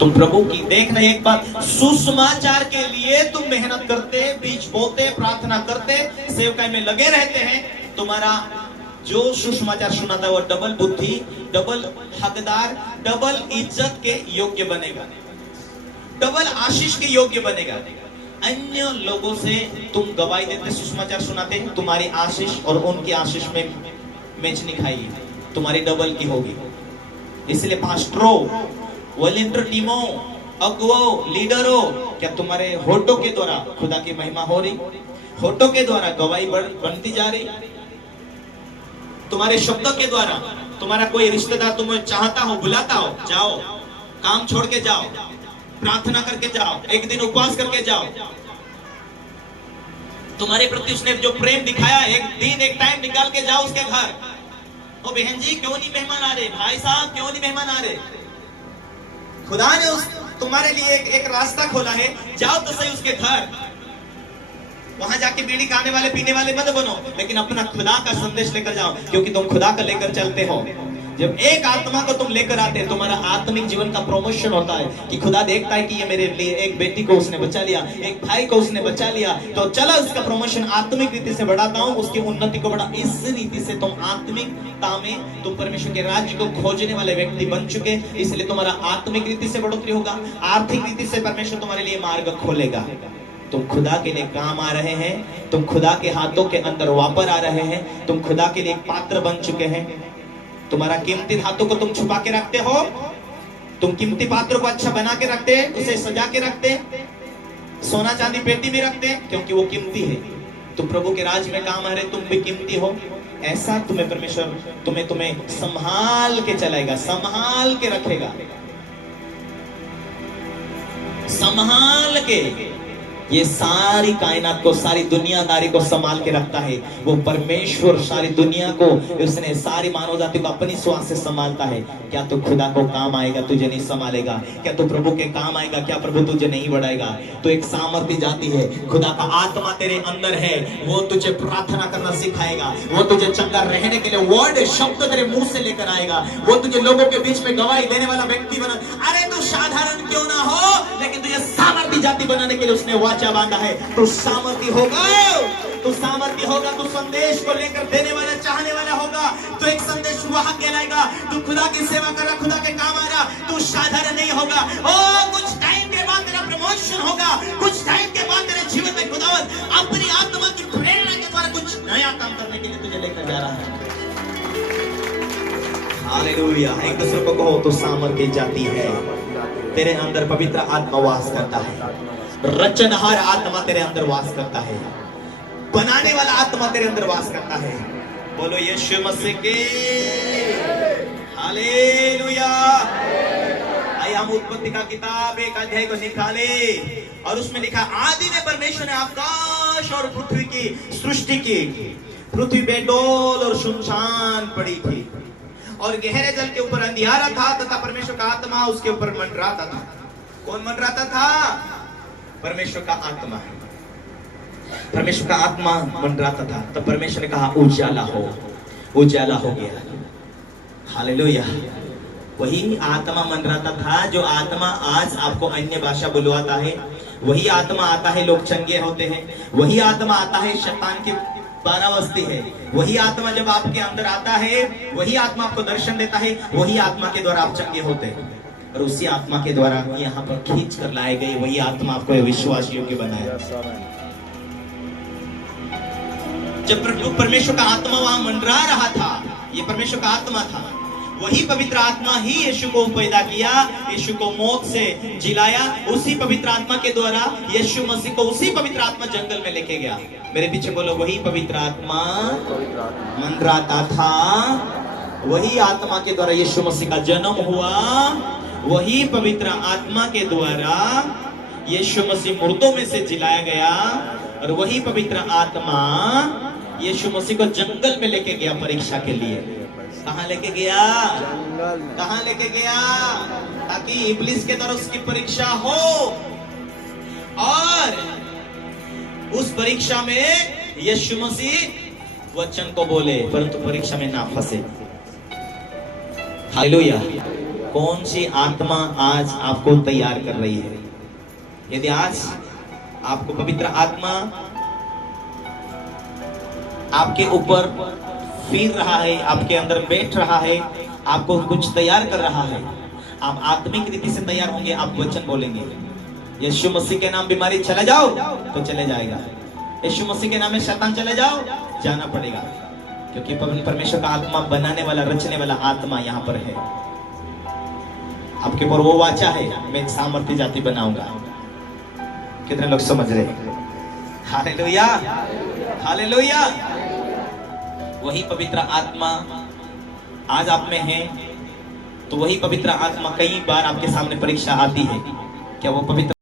तुम प्रभु की देख रहे एक बात, सुसमाचार के लिए तुम मेहनत करते, बीच बोते, प्रार्थना करते, सेवकाई में लगे रहते हैं। तुम्हारा जो सुसमाचार सुनाता है वो डबल बुद्धि, डबल हकदार, डबल इज्जत के योग्य बनेगा, डबल आशीष के योग्य बनेगा। अन्य लोगों से तुम गवाही देते, सुसमाचार सुनाते, तुम्हारी आशीष और उनकी आशीष में मैच नहीं खाएगी, तुम्हारी डबल की होगी। इसलिए पास्टरों, वॉलंटियर टीमों, अगुओं, लीडरों, क्या तुम्हारे होठों के द्वारा खुदा की महिमा हो रही? होठों के द्वारा गवाही बनती जा रही? तुम्हारे शब्दों के द्वारा तुम्हारा कोई रिश्तेदार तुम्हें चाहता हो, बुलाता हो, जाओ, काम छोड़ के जाओ, प्रार्थना करके जाओ, एक दिन उपवास करके जाओ। तुम्हारे प्रति उसने जो प्रेम दिखाया, एक दिन एक टाइम निकाल के जाओ उसके घर। ओ बहन जी क्यों नहीं मेहमान आ रहे, भाई साहब क्यों नहीं मेहमान आ रहे? खुदा ने तुम्हारे लिए एक रास्ता खोला है, जाओ तो सही उसके घर। वहां जाके बीड़ी खाने वाले पीने वाले मत बनो, लेकिन अपना खुदा का संदेश लेकर जाओ, क्योंकि तुम खुदा का लेकर चलते हो। जब एक आत्मा को तुम लेकर आते हैं, तुम्हारा आत्मिक जीवन का प्रमोशन होता है कि खुदा देखता है कि ये मेरे लिए एक बेटी को उसने बचा लिया, एक भाई को उसने बचा लिया, तो चला उसका प्रमोशन आत्मिक रीति से बढ़ाता हूं, उसकी उन्नति को बढ़ा। इस रीति से तुम आत्मिकता में तुम परमेश्वर के राज्य को खोजने वाले व्यक्ति बन चुके, इसलिए तुम्हारा आत्मिक रीति से बढ़ोतरी होगा, आर्थिक रीति से परमेश्वर तुम्हारे लिए मार्ग खोलेगा। तुम खुदा के लिए काम आ रहे हैं, तुम खुदा के हाथों के अंदर वापर आ रहे हैं, तुम खुदा के लिए एक पात्र बन चुके हैं। तुम्हारा कीमती धातु को तुम छुपा के रखते हो, तुम कीमती पात्र को अच्छा बना के रखते, उसे सजा के रखते, सोना चांदी पेटी में रखते, क्योंकि वो कीमती है। तुम प्रभु के राज में काम आ रहे, तुम भी कीमती हो। ऐसा तुम्हें परमेश्वर तुम्हें संभाल के चलाएगा, संभाल के रखेगा, संभाल के। ये सारी कायनात को, सारी दुनियादारी को संभाल के रखता है वो परमेश्वर। सारी दुनिया को उसने, सारी मानव जाति को अपनी श्वास से संभालता है। क्या तू खुदा को काम आएगा? तुझे नहीं संभालेगा। क्या तू प्रभु के काम आएगा? क्या प्रभु तुझे नहीं बढ़ाएगा? तो एक सामर्थ्य जाती है, खुदा का आत्मा तेरे अंदर है, वो तुझे प्रार्थना करना सिखाएगा, वो तुझे चंगा रहने के लिए वर्ड, शब्द तेरे मुंह से लेकर आएगा, वो तुझे लोगों के बीच में गवाही देने वाला व्यक्ति बना। अरे तू साधारण क्यों ना हो, लेकिन तुझे सामर्थ्य जाति बनाने के लिए उसने वाचा बांधा है। तू सामर्थ्य होगा, तू सामर्थ्य होगा, तू संदेश को लेकर देने वाला, चाहने वाला होगा, तो एक संदेश वाहक कहलाएगा। तू खुदा की सेवा कर रहा, खुदा के काम आ रहा, तू साधारण नहीं होगा। ओ कुछ टाइम के बाद तेरा प्रमोशन होगा, कुछ टाइम के बाद तेरे जीवन में खुदावंद अपनी आत्मा की प्रेरणा के द्वारा कुछ नया काम करने के लिए तुझे लेकर जा रहा है। हालेलुया। एक दूसरे को कहो, तो सामर्थ्य जाती है, तेरे अंदर पवित्र आत्मा वास करता है, रचनहार आत्मा तेरे अंदर वास करता है, बनाने वाला आत्मा तेरे अंदर वास करता है। बोलो यीशु मसीह के हालेलुया। आइए हम उत्पत्ति का किताब एक अध्याय को निकाले और उसमें लिखा, आदि में परमेश्वर ने आकाश और पृथ्वी की सृष्टि की। पृथ्वी बेडोल और सुनसान पड़ी थी और गहरे जल के ऊपर अंधियारा था तथा परमेश्वर का आत्मा उसके ऊपर मंडराता था। कौन मंडराता था? परमेश्वर का आत्मा है। परमेश्वर का आत्मा मंडराता था, तब परमेश्वर ने कहा उजाला हो, उजाला हो गया। हालेलुया। वही आत्मा मंडराता था, जो आत्मा आज आपको अन्य भाषा बुलवाता है, वही आत्मा आता है लोग चंगे होते हैं, वही आत्मा आता है शैतान की बारावस्ती है, वही आत्मा जब आपके अंदर आता है, वही आत्मा आपको दर्शन देता है, वही आत्मा के द्वारा आप चंगे होते हैं, और उसी आत्मा के द्वारा यहाँ पर खींच कर लाए गए वही आत्मा आपको विश्वास योग्य बनाया। जब परमेश्वर का आत्मा वहां मंडरा रहा था, ये परमेश्वर का आत्मा था, वही पवित्र आत्मा ही यीशु को पैदा किया, यीशु को मौत से जिलाया। उसी पवित्र आत्मा के द्वारा यीशु मसीह को उसी पवित्र आत्मा जंगल में लेके गया। मेरे पीछे बोलो, वही पवित्र आत्मा मंडराता था, वही आत्मा के द्वारा यीशु मसीह का जन्म हुआ, वही पवित्र आत्मा के द्वारा यीशु मसीह मुर्दों में से जिलाया गया, और वही पवित्र आत्मा यीशु मसीह को जंगल में लेके गया परीक्षा के लिए। कहां लेके गया? कहां लेके गया? ताकि इब्लिस के द्वारा उसकी परीक्षा हो और उस परीक्षा में यीशु मसीह वचन को बोले, परंतु परीक्षा में ना फंसे। हालेलुया। कौन सी आत्मा आज आपको तैयार कर रही है। यदि आज आपको पवित्र आत्मा आपके ऊपर फिर रहा है, आपके अंदर बैठ रहा है, आपको कुछ तैयार कर रहा है, आप आत्मिक रीति से तैयार होंगे। आप वचन बोलेंगे, यीशु मसीह के नाम बीमारी चले जाओ तो चले जाएगा, यीशु मसीह के नाम में शैतान चले जाओ, जाना पड़ेगा, क्योंकि पवित्र परमेश्वर का आत्मा बनाने वाला, रचने वाला आत्मा यहाँ पर है। आपके ऊपर वो वाचा है, मैं एक सामर्थ्य जाति बनाऊंगा। कितने लोग समझ रहे हैं? Hallelujah, hallelujah. वही पवित्र आत्मा आज आप में है, तो वही पवित्र आत्मा कई बार आपके सामने परीक्षा आती है। क्या वो पवित्र